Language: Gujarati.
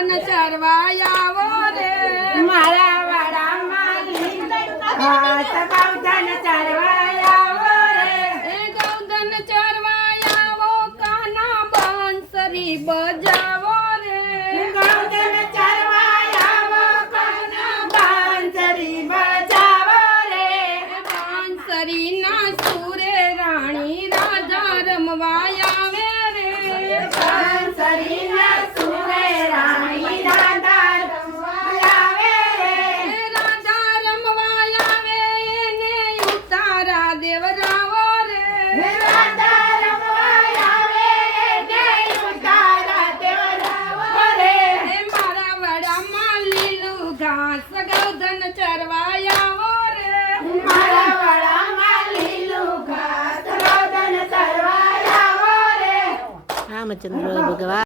ગૌધન ચરવાયાવો રે મારા વાડામાં ઘાસ ગૌધન ચરવાયાવો રે ગૌધન ચરવાયાવો કાના બાંસરી બજાવો રે ગૌધન ચરવાયાવો કાના બાંસરી બજાવો રે બાંસરીના સુરે રાણી રાધા રમવા આવે રે બાંસરીના સુરે રાણી રાધા રમવા આવે રે રાધા રમવા આવે એને ઉતારા દેવરાવો રે રાધા રમવા આવે એને ઉતારા દેવરાવો રે મારા વડામાં લીલું ઘાસ ગૌધન ચરવાયાવો રે મારા વાડામાં લીલું ઘાસ ગૌધન ચરવાયાવો રે રામચંદ્ર ભગવાન